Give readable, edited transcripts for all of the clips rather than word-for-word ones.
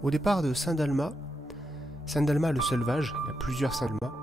Au départ de Saint-Dalmas le Seulvage, il y a plusieurs Saint-Dalmas,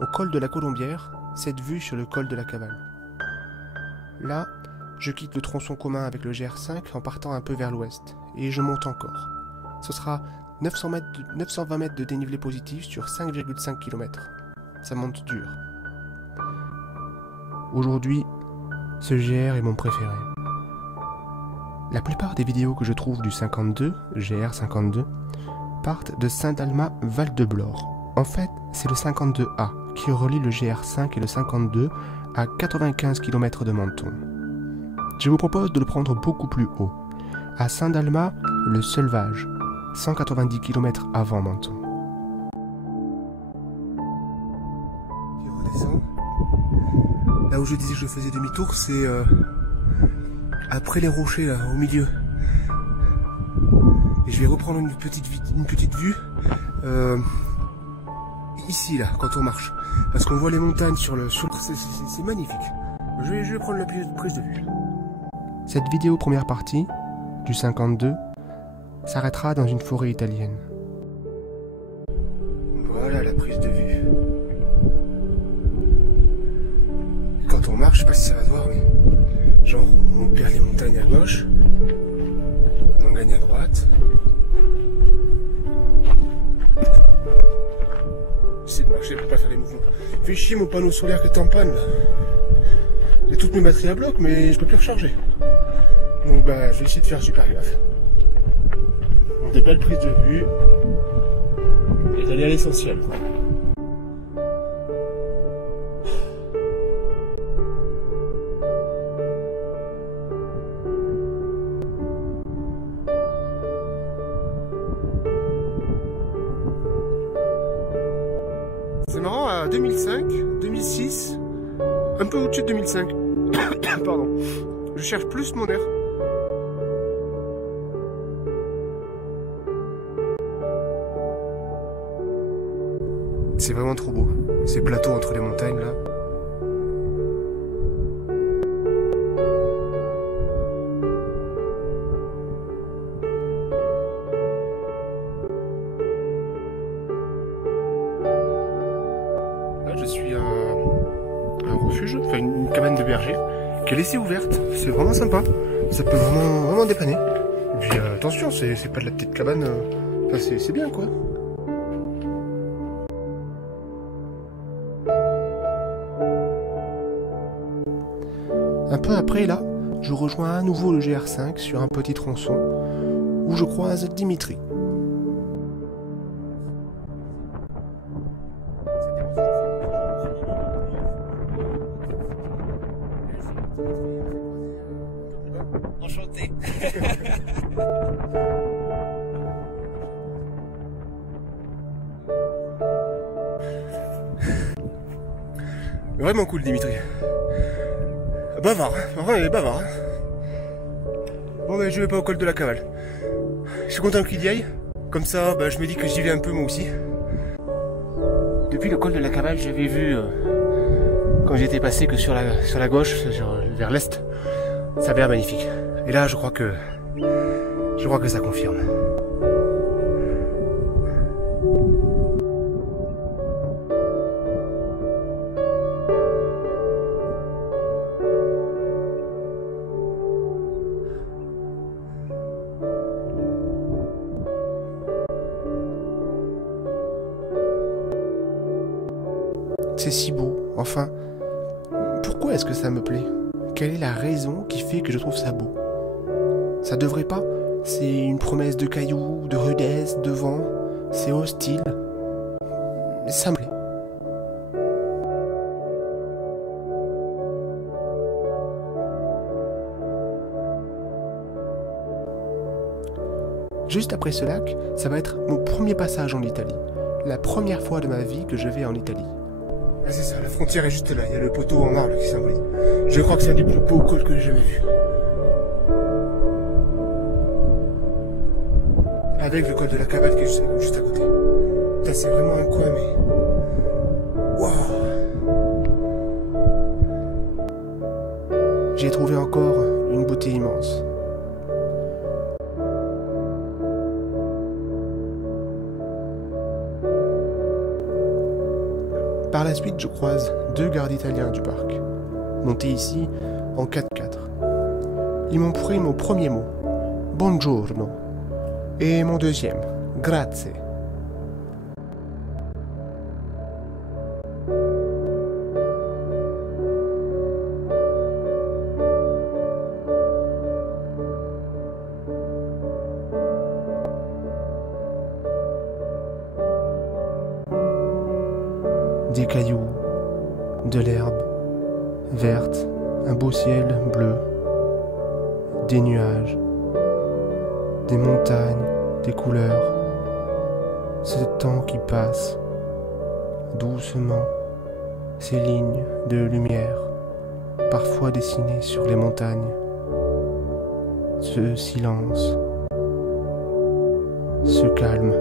au col de la Colombière, cette vue sur le col de la Cavale. Là, je quitte le tronçon commun avec le GR5 en partant un peu vers l'ouest, et je monte encore. Ce sera 920 mètres de dénivelé positif sur 5,5 km. Ça monte dur. Aujourd'hui, ce GR est mon préféré. La plupart des vidéos que je trouve du 52, GR52, partent de Saint-Dalmas Val-de-Blore. En fait, c'est le 52A qui relie le GR5 et le 52 à 95 km de Menton. Je vous propose de le prendre beaucoup plus haut, à Saint-Dalmas, le Seulvage, 190 km avant Menton. Je redescends. Là où je disais que je faisais demi-tour, c'est après les rochers, là, au milieu. Et je vais reprendre une petite vue ici, là, quand on marche. Parce qu'on voit les montagnes sur le... C'est magnifique. Je vais prendre la prise de vue. Cette vidéo première partie, du 52, s'arrêtera dans une forêt italienne. Voilà la prise de vue. Quand on marche, je sais pas si ça va se voir, mais... Genre, on perd les montagnes à gauche, on en gagne à droite. J'essaie de marcher pour pas faire les mouvements. Fait chier mon panneau solaire qui est en panne là. J'ai toutes mes batteries à bloc, mais je peux plus recharger. Donc bah, je vais essayer de faire super gaffe. Donc des belles prises de vue. Et d'aller à l'essentiel. C'est marrant, à 2005, 2006, un peu au-dessus de 2005, pardon, je cherche plus mon air. C'est vraiment trop beau, ces plateaux entre les montagnes là. Je suis à un refuge, enfin une cabane de berger, qui est laissée ouverte. C'est vraiment sympa. Ça peut vraiment dépanner. Et puis attention, c'est pas de la petite cabane. Enfin, c'est bien quoi. Un peu après là, je rejoins à nouveau le GR5 sur un petit tronçon où je croise Dimitri. Enchanté. Vraiment cool Dimitri. Bavard, vraiment il est bavard. Bon mais je vais pas au col de la Cavale. Je suis content qu'il y aille. Comme ça, bah, je me dis que j'y vais un peu moi aussi. Depuis le col de la Cavale, j'avais vu quand j'étais passé que sur la gauche, vers l'est, ça avait l'air magnifique. Et là, je crois que ça confirme. C'est si beau, enfin, pourquoi est-ce que ça me plaît? Quelle est la raison qui fait que je trouve ça beau? Ça devrait pas? C'est une promesse de cailloux, de rudesse, de vent, c'est hostile. Ça me plaît. Juste après ce lac, ça va être mon premier passage en Italie. La première fois de ma vie que je vais en Italie. Ah, c'est ça, la frontière est juste là, il y a le poteau en marbre qui symbolise. Je crois que c'est un des plus beaux cols que j'ai jamais vu. Avec le col de la Cavale qui est juste à côté. Là, c'est vraiment un coin, mais... Waouh! J'ai trouvé encore une beauté immense. Par la suite, je croise 2 gardes italiens du parc, montés ici en 4x4. Ils m'ont pris mon premier mot, buongiorno, et mon deuxième, grazie. Des cailloux, de l'herbe verte, un beau ciel bleu, des nuages, des montagnes, des couleurs, ce temps qui passe doucement, ces lignes de lumière, parfois dessinées sur les montagnes, ce silence, ce calme.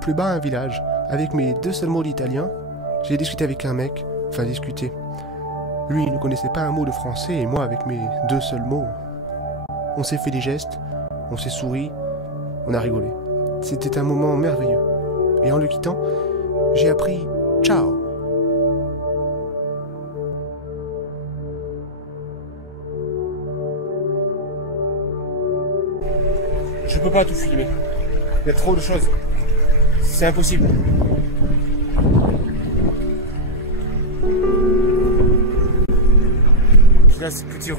Plus bas, un village. Avec mes 2 seuls mots d'italien, j'ai discuté avec un mec. Enfin, discuté. Lui, il ne connaissait pas un mot de français, et moi, avec mes 2 seuls mots, on s'est fait des gestes, on s'est souri, on a rigolé. C'était un moment merveilleux. Et en le quittant, j'ai appris « Ciao ». Je peux pas tout filmer. Il y a trop de choses. C'est impossible. Là, ce petit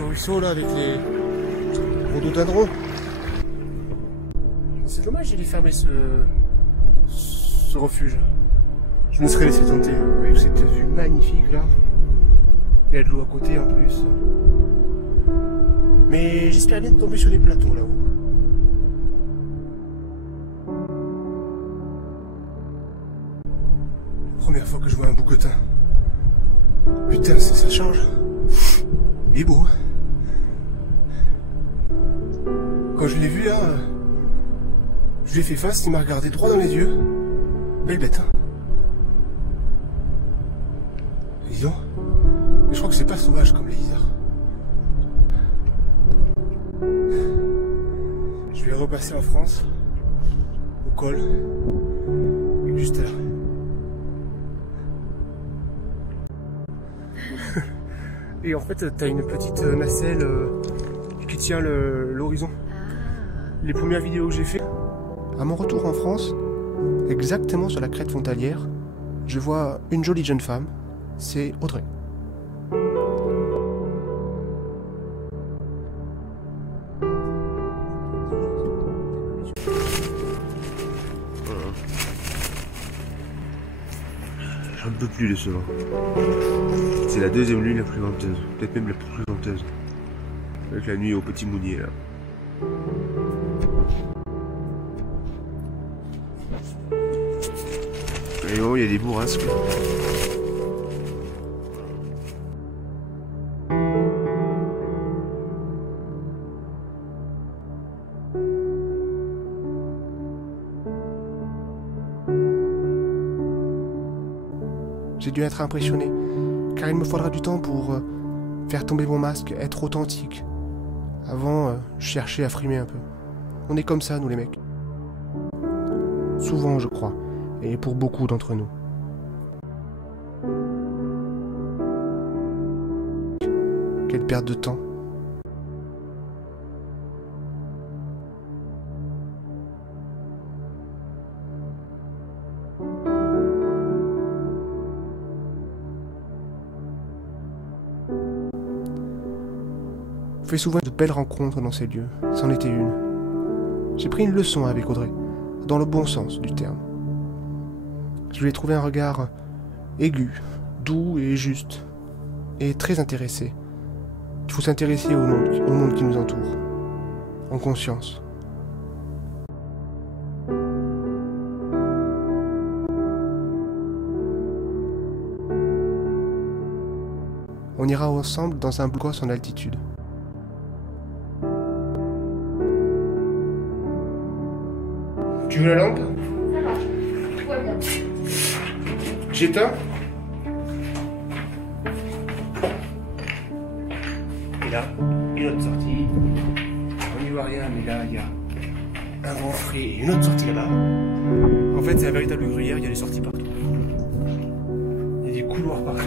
ruisseau là avec les rhododendrons. C'est dommage, il est fermé ce refuge. Je me serais laissé tenter avec cette vue magnifique là. Il y a de l'eau à côté en plus. Mais j'espère bien de tomber sur des plateaux là-haut. Première fois que je vois un bouquetin. Putain, ça change. Il est beau. Quand je l'ai vu là, je lui ai fait face, il m'a regardé droit dans les yeux. Belle bête, hein. Dis donc. Mais je crois que c'est pas sauvage comme les isards. Je vais repasser en France, au col, juste là. Et en fait, t'as une petite nacelle qui tient l'horizon. Les premières vidéos que j'ai fait. À mon retour en France, exactement sur la crête frontalière, je vois une jolie jeune femme, c'est Audrey. J'en peux plus de ce vent. C'est la 2e lune la plus venteuse, peut-être même la plus venteuse. Avec la nuit au petit mounier là. Et bon, il y a des bourrasques. J'ai dû être impressionné, car il me faudra du temps pour faire tomber mon masque, être authentique. Avant, je cherchais à frimer un peu. On est comme ça, nous les mecs. Souvent, je crois, et pour beaucoup d'entre nous. Quelle perte de temps. On fait souvent de belles rencontres dans ces lieux, c'en était une. J'ai pris une leçon avec Audrey, dans le bon sens du terme. Je lui ai trouvé un regard aigu, doux et juste, et très intéressé. Il faut s'intéresser au monde qui nous entoure, en conscience. On ira ensemble dans un blocos en altitude. Tu veux la lampe? Ça va, tout va bien. J'éteins? Et là, une autre sortie. On n'y voit rien, mais là, il y a un grand frais et une autre sortie là-bas. En fait, c'est un véritable gruyère, il y a des sorties partout. Il y a des couloirs partout.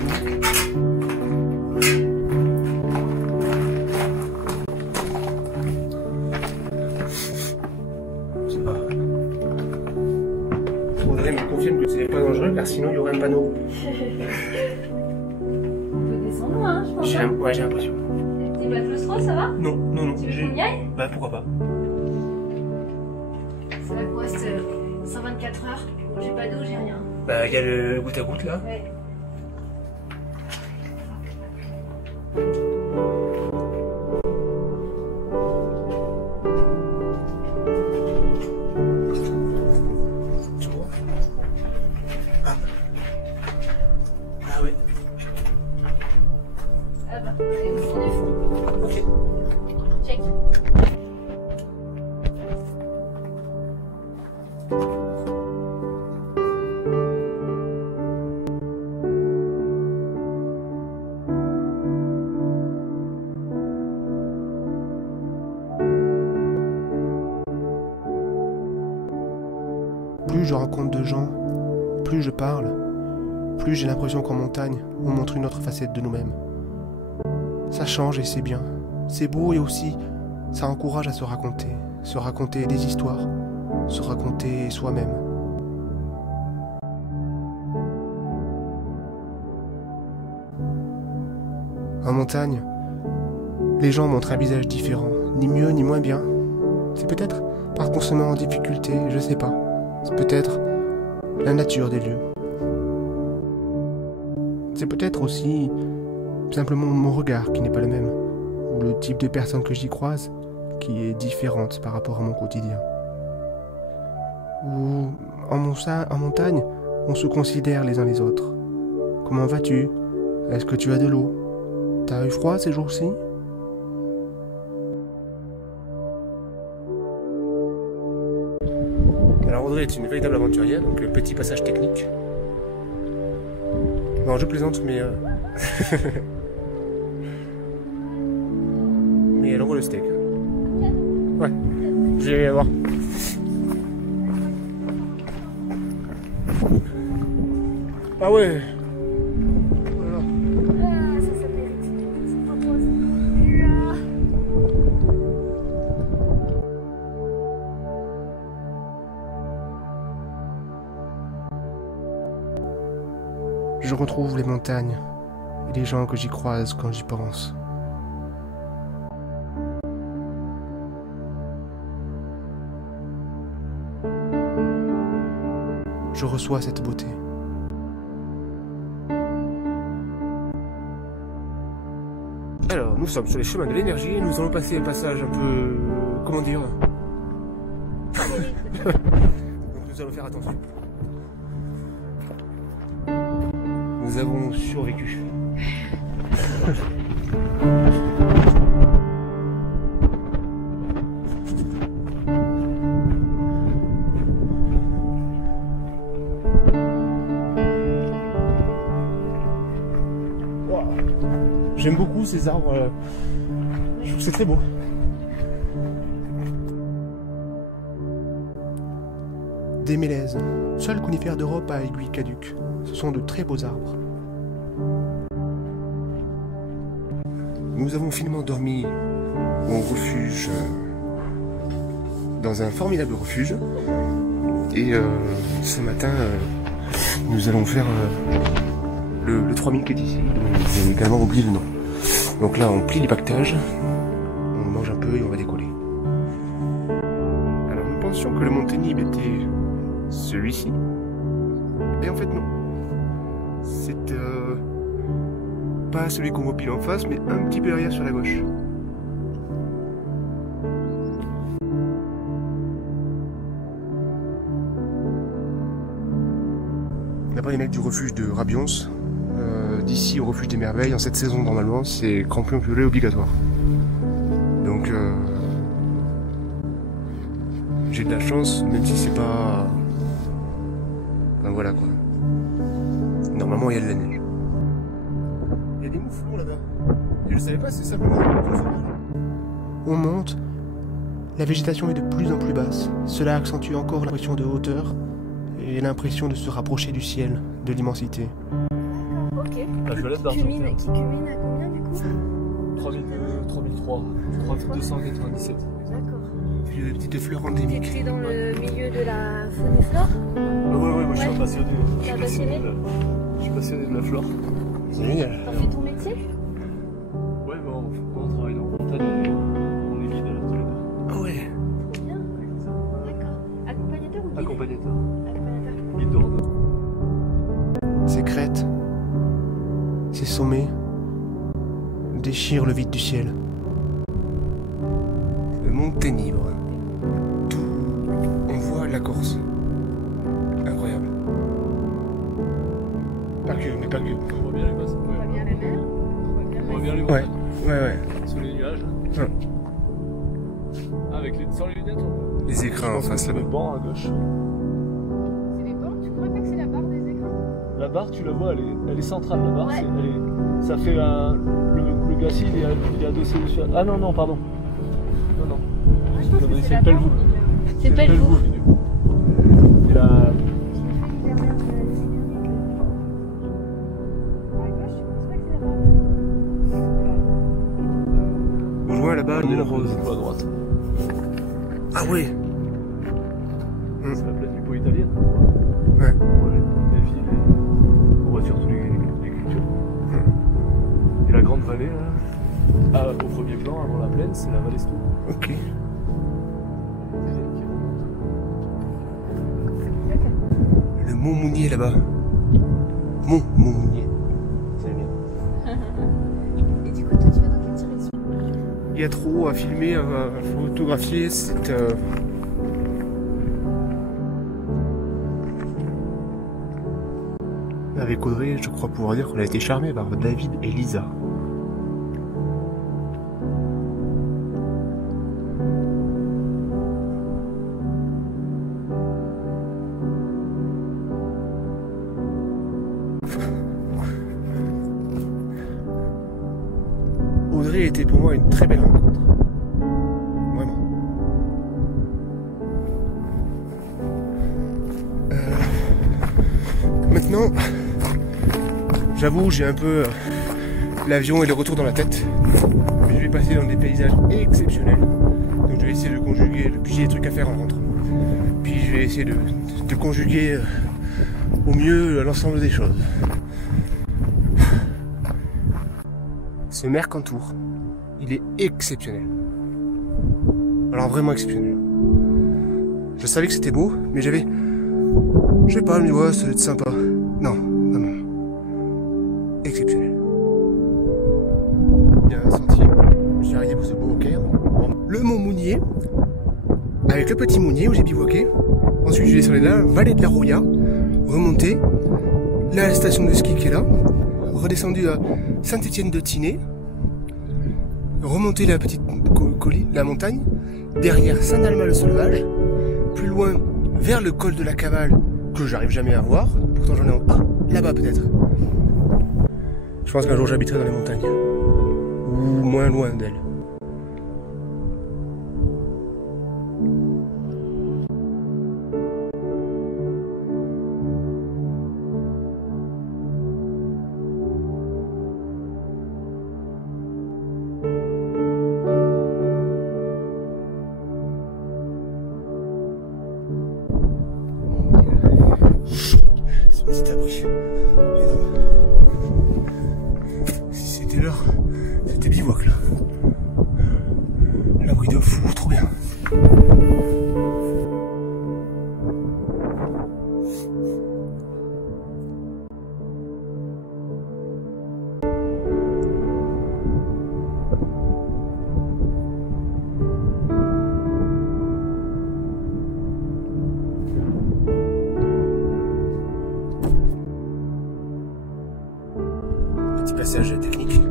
Je sais pas. Audrey me confirme que ce n'est pas dangereux car sinon il y aurait un panneau. On peut descendre, hein, je pense. Ouais, j'ai l'impression. T'es pas trop trop, ça va? Non. Tu veux qu'on y aille? Bah pourquoi pas. Ça va quoi, c'est 124 heures. Bon, j'ai pas d'eau, j'ai rien. Bah il y a le goutte à goutte là. Ouais. Tu vois? Ah ouais. Ah bah, on est au fond. Ok. Check. Plus je rencontre de gens, plus je parle, plus j'ai l'impression qu'en montagne, on montre une autre facette de nous-mêmes. Ça change et c'est bien. C'est beau et aussi, ça encourage à se raconter des histoires, se raconter soi-même. En montagne, les gens montrent un visage différent, ni mieux ni moins bien. C'est peut-être parce qu'on se met en difficulté, je sais pas. C'est peut-être la nature des lieux. C'est peut-être aussi simplement mon regard qui n'est pas le même, ou le type de personne que j'y croise qui est différente par rapport à mon quotidien. Ou en montagne, on se considère les uns les autres. Comment vas-tu? Est-ce que tu as de l'eau? T'as eu froid ces jours-ci? Alors Audrey est une véritable aventurière, donc petit passage technique. Non, je plaisante, mais mais elle envoie le steak. Ouais, je vais voir. Ah ouais. Voilà. Ah, ça mérite. C'est pas trop. Je retrouve les montagnes et les gens que j'y croise quand j'y pense. Je reçois cette beauté. Alors, nous sommes sur les chemins de l'énergie et nous allons passer un passage un peu... comment dire? Donc nous allons faire attention. Nous avons survécu. Wow. J'aime beaucoup ces arbres. Je trouve que c'est très beau. Des mélèzes, seul conifère d'Europe à aiguilles caduques. Ce sont de très beaux arbres. Nous avons finalement dormi au refuge, dans un formidable refuge. Et ce matin, nous allons faire le 3000 qui est ici. J'ai également oublié le nom. Donc là, on plie les pactages, on mange un peu et on va décoller. Alors nous pensions que le mont Ténib était celui-ci. Et en fait non. C'est pas celui qu'on voit pile en face, mais un petit peu derrière sur la gauche. Là-bas les mecs du refuge de Rabions. D'ici au refuge des merveilles, en cette saison normalement, c'est crampon violet obligatoire. Donc j'ai de la chance, même si c'est pas... Enfin voilà quoi. Normalement il y a de la neige. Il y a des mouflons là-bas. Et je savais pas, c'est simplement un sauvage. On monte, la végétation est de plus en plus basse. Cela accentue encore l'impression de hauteur et l'impression de se rapprocher du ciel, de l'immensité. D'accord, ok. La violette Qui d'Argentière. culmine à combien du coup? 3003, 3297. D'accord. Il y a des petites fleurs T'es endémiques. pris dans le milieu de la faune et flore? Ouais, moi je suis un passionné. T'es un passionné? Je suis passionné de la flore. C'est génial. T'en fais ton métier? Ouais, bon, on travaille dans la montagne, on est guide tous les deux. Ah ouais. Trop bien. D'accord. Accompagnateur ou guide? Accompagnateur. Accompagnateur. Guide de randonnée. Ces crêtes, ces sommets déchirent le vide du ciel. Le mont Ténèbres. Tout. On voit la Corse. Incroyable. Pas que, mais pas que. On voit bien les passes. On voit bien la mer. On voit bien les Ouais, montagnes. ouais. Sous les nuages. Ouais. Ah, avec sans les lunettes, on Les écrins en face le là-bas. banc à gauche. C'est des bancs? Tu crois pas que c'est la barre des écrans? La barre, tu la vois, elle est centrale. La barre, Ouais. ça fait le glacis, il est adossé dessus. Ah non, pardon. Non. Moi, je pense que C'est c'est la Pelvoux. barre au milieu. C'est Pelvoux. Et la... On voit là-bas le la mont Rose. à droite. Ah ouais. C'est la place du pot italienne. Ouais. Les villes, on voit surtout les cultures. Et la grande vallée, là, au premier plan, avant la plaine, c'est la vallée Stou. Ok. Le mont Mounier là-bas. Mont Mounier. C'est bien. Et du coup, toi, tu vas dans quelle direction? Il y a trop à filmer, à photographier. Avec Audrey, je crois pouvoir dire qu'on a été charmé par David et Lisa. Audrey était pour moi une très belle rencontre. Vraiment. Maintenant, j'avoue, j'ai un peu l'avion et le retour dans la tête. Mais je vais passer dans des paysages exceptionnels. Donc je vais essayer de conjuguer, puis j'ai des trucs à faire en rentrant. Puis je vais essayer de conjuguer au mieux l'ensemble des choses. Ce Mercantour, il est exceptionnel. Alors vraiment exceptionnel. Je savais que c'était beau, mais j'avais... Je sais pas, mais ouais, ça doit être sympa. Non. Exceptionnel. Il y a un sentier, je suis arrivé pour ce beau Caire. Le mont Mounier, avec le petit Mounier où j'ai bivouaqué. Ensuite je descendais là, vallée de la Roya, remonté, la station de ski qui est là, redescendu à Saint-Étienne-de-Tinée, remonté la petite colline, la montagne, derrière Saint-Dalmas-le-Sauvage, plus loin vers le col de la Cavale que j'arrive jamais à voir, pourtant j'en ai en... Ah, là-bas peut-être. Je pense qu'un jour j'habiterai dans les montagnes, ou moins loin d'elles. Ce petit abri. Si c'était l'heure, c'était bivouac là. L'abri de fou, trop bien. Petit passage technique.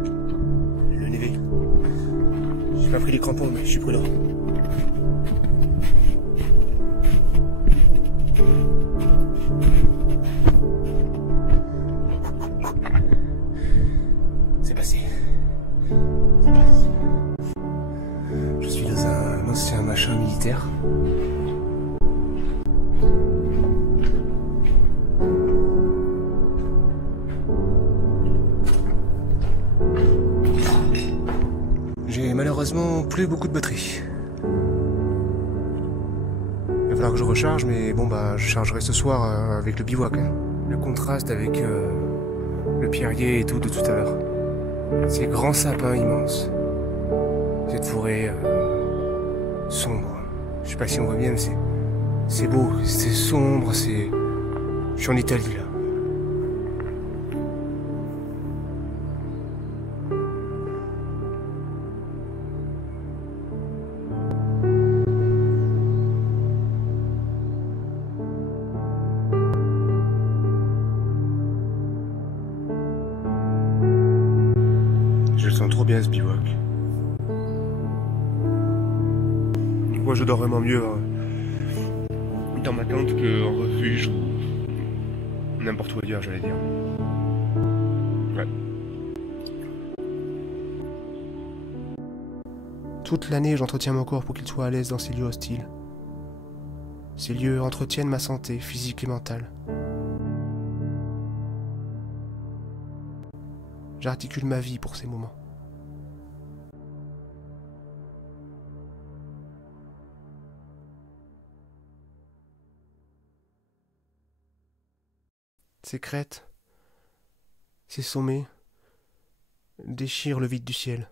Le névé. J'ai pas pris les crampons, mais je suis prudent. C'est passé. pense que c'est un machin militaire. J'ai malheureusement plus beaucoup de batterie. Il va falloir que je recharge, mais bon bah je chargerai ce soir avec le bivouac. Hein. Le contraste avec le pierrier et tout de tout à l'heure. Ces grands sapins immenses. Cette forêt sombre. Je sais pas si on voit bien, mais c'est beau, c'est sombre, c'est... Je suis en Italie là. Je le sens trop bien ce bivouac. Moi je dors vraiment mieux dans ma tente qu'en refuge ou n'importe où ailleurs, j'allais dire. Ouais. Toute l'année, j'entretiens mon corps pour qu'il soit à l'aise dans ces lieux hostiles. Ces lieux entretiennent ma santé physique et mentale. J'articule ma vie pour ces moments. Ces crêtes, ces sommets déchirent le vide du ciel.